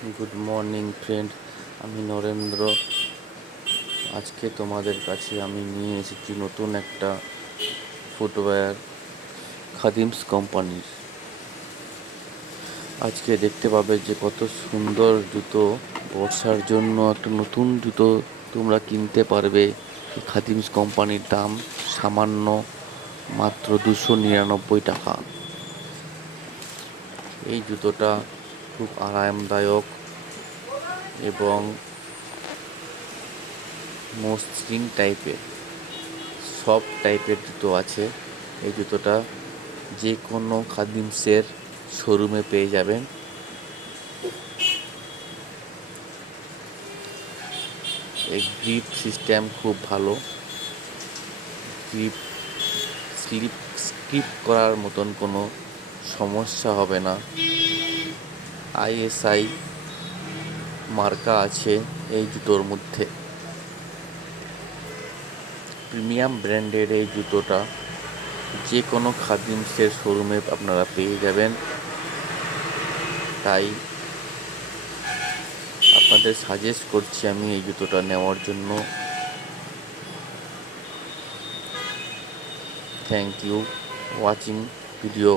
Good morning friend, আমি নরেন্দ্র। আজকে তোমাদের কাছে আমি নিয়ে এসেছি নতুন একটা ফুটওয়্যার খাদিমস কোম্পানির। আজকে দেখতে পাবে যে কত সুন্দর জুতো। বর্ষার জন্য একটা নতুন জুতো তোমরা কিনতে পারবে। এই খাদিমস কোম্পানির দাম সামান্য মাত্র 299 টাকা। এই জুতোটা খুব আরামদায়ক এবং মসৃণ টাইপের, সফট টাইপের জুতো আছে। এই জুতোটা যে কোনো খাদিমসের শোরুমে পেয়ে যাবেন। এই গ্রিপ সিস্টেম খুব ভালো। স্লিপ করার মতন কোনো সমস্যা হবে না। ISI মার্কা আছে এই জুতোর মধ্যে। প্রিমিয়াম ব্র্যান্ডের এই জুতোটা যে কোনো খাদিমসের শোরুমে আপনারা পেয়ে যাবেন। তাই আপনাদের সাজেস্ট করছি আমি এই জুতোটা নেওয়ার জন্য। Thank you watching video.